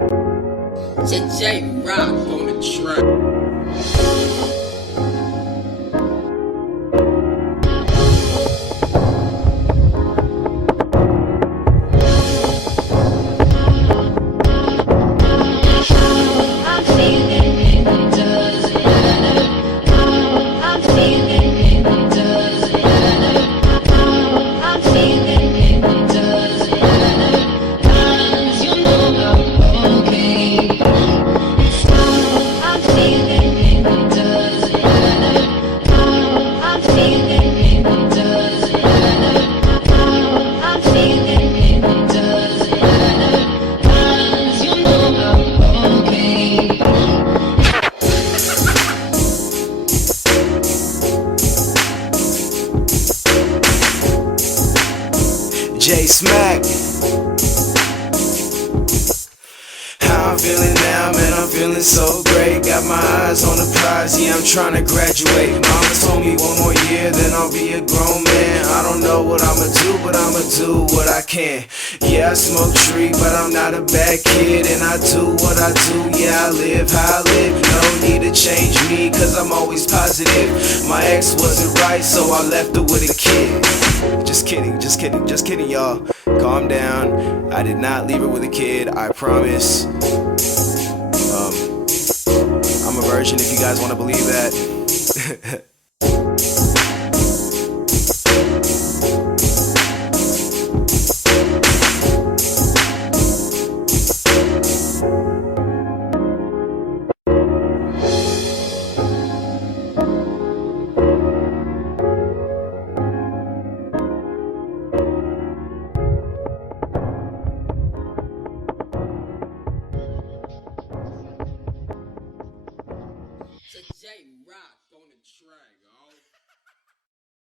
JJ Rock on the track. J Smack. How I'm feeling now, man, I'm feeling so great. Got my eyes on the prize, yeah, I'm trying to graduate. Mama told me one more year, then I'll be a grown man. I don't know what I'ma do, but I'ma do what I can. Yeah, I smoke tree, but I'm not a bad kid. And I do what I do, yeah, I live how I live. No need to change me, cause I'm always positive. My ex wasn't right, so I left her with a kid. Just kidding, y'all. Calm down. I did not leave her with a kid, I promise. I'm a virgin if you guys want to believe that.